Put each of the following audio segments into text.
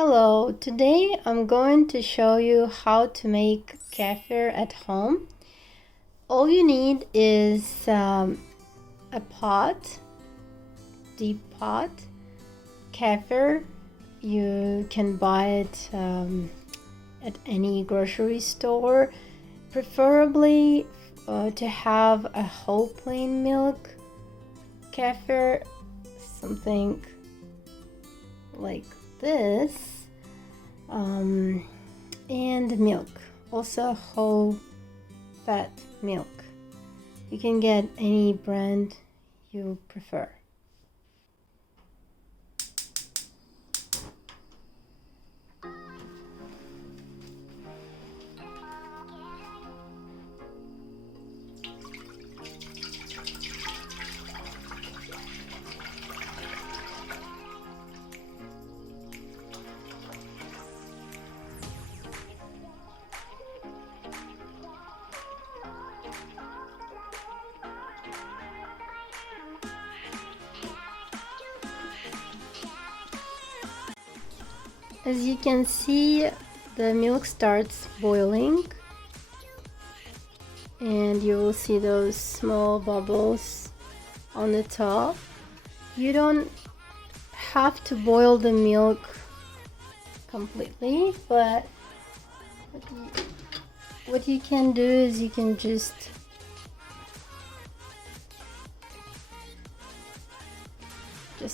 Hello, today I'm going to show you how to make kefir at home. All you need is a pot, deep pot. Kefir, you can buy it at any grocery store, preferably to have a whole plain milk kefir, something like this, and milk, also whole fat milk. You can get any brand you prefer. As you can see, the milk starts boiling and you will see those small bubbles on the top. You don't have to boil the milk completely, but what you can do is you can just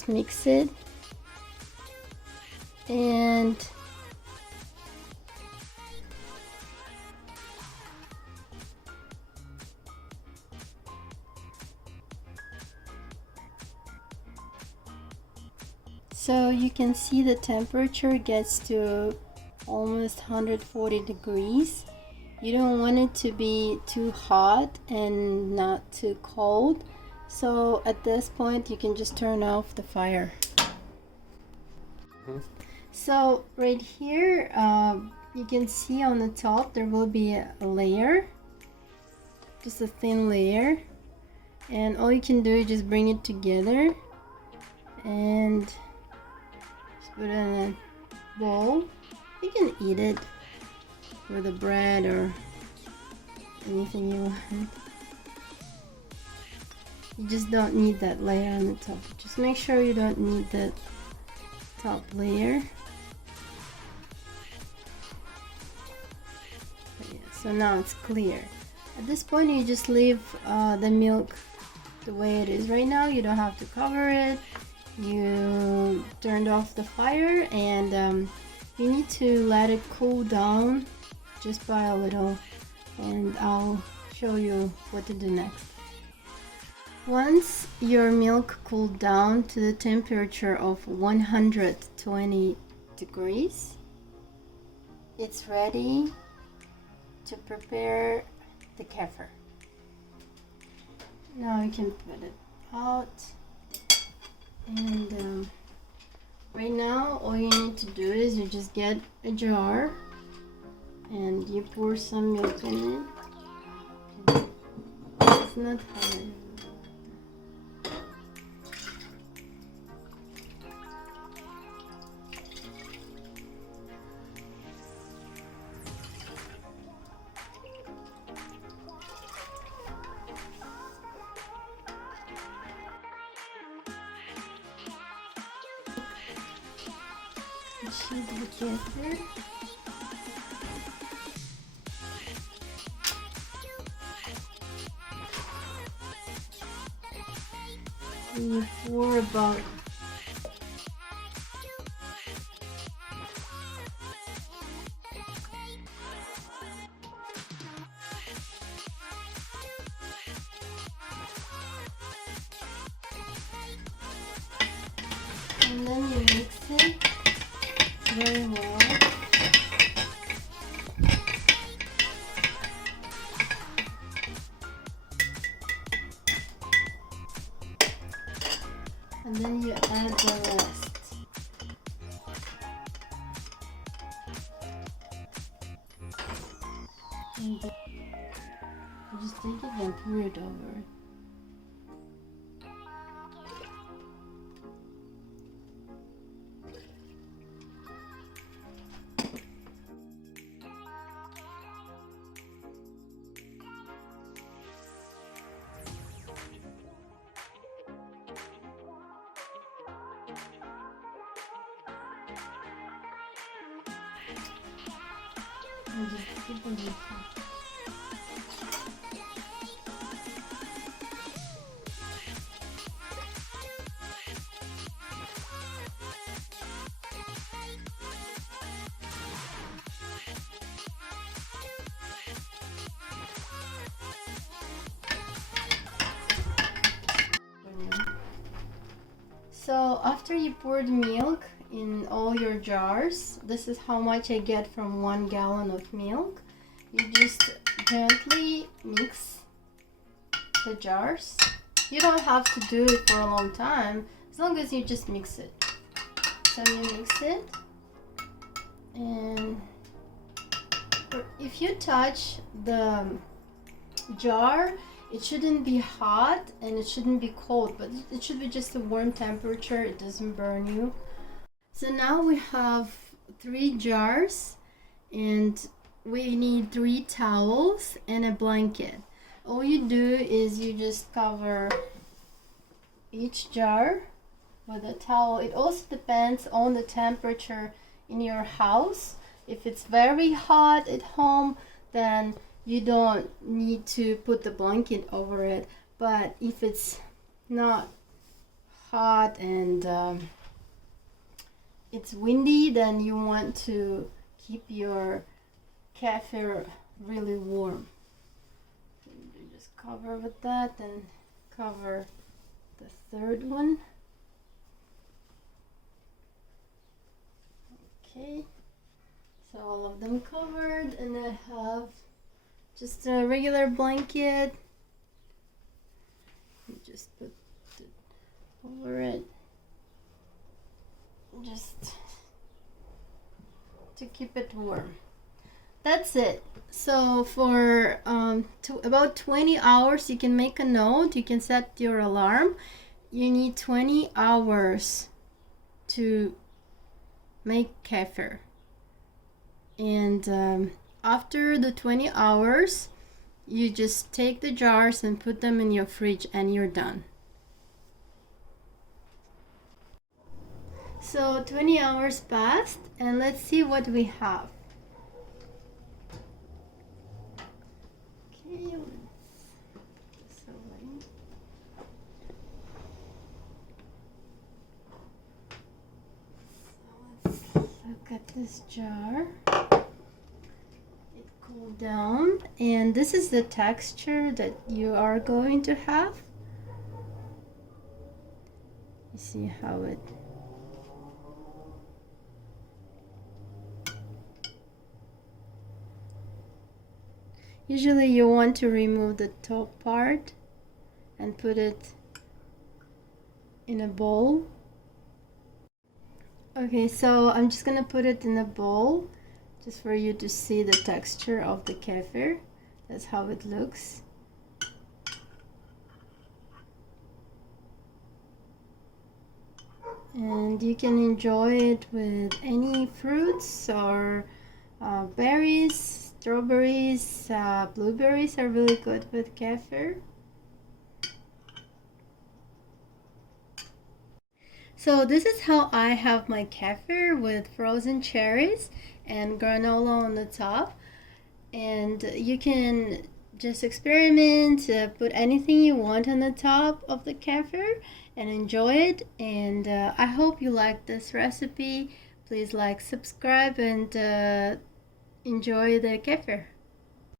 mix it, and so you can see the temperature gets to almost 140 degrees. You don't want it to be too hot and not too cold, so at this point you can just turn off the fire. So right here, you can see on the top there will be a layer, just a thin layer, and all you can do is just bring it together and just put it in a bowl. You can eat it with a bread or anything you want. You just don't need that layer on the top. Just make sure you don't need that top layer. So now it's clear. At this point you just leave the milk the way it is right now. You don't have to cover it. You turned off the fire, and you need to let it cool down just by a little, and I'll show you what to do next. Once your milk cooled down to the temperature of 120 degrees, it's ready to prepare the kefir. Now you can put it out, and right now all you need to do is you just get a jar and you pour some milk in it. It's not hard. The kefir. And you pour about and then you mix it very well. And then you add the rest. And you just take it and pour it over. And just keep them mixing. So after you pour the milk in all your jars, this is how much I get from 1 gallon of milk. You just gently mix the jars. You don't have to do it for a long time, as long as you just mix it. So you mix it, and if you touch the jar, it shouldn't be hot and it shouldn't be cold, but it should be just a warm temperature. It doesn't burn you. So now we have 3 jars, and we need 3 towels and a blanket. All you do is you just cover each jar with a towel. It also depends on the temperature in your house. If it's very hot at home, then you don't need to put the blanket over it. But if it's not hot and it's windy, then you want to keep your kefir really warm. You just cover with that, and cover the 3rd one. Okay, so all of them covered, and I have just a regular blanket. You just put it over it, just to keep it warm. That's it. So for about 20 hours, you can make a note, you can set your alarm. You need 20 hours to make kefir. And after the 20 hours, you just take the jars and put them in your fridge, and you're done. So 20 hours passed, and let's see what we have. Okay, let's put this away. So let's look at this jar. Cool down, and this is the texture that you are going to have. You see how it usually you want to remove the top part and put it in a bowl. Okay, so I'm just gonna put it in a bowl just for you to see the texture of the kefir. That's how it looks. And you can enjoy it with any fruits or berries, strawberries, blueberries are really good with kefir. So this is how I have my kefir, with frozen cherries and granola on the top. And you can just experiment, put anything you want on the top of the kefir and enjoy it. And I hope you like this recipe. Please like, subscribe, and enjoy the kefir.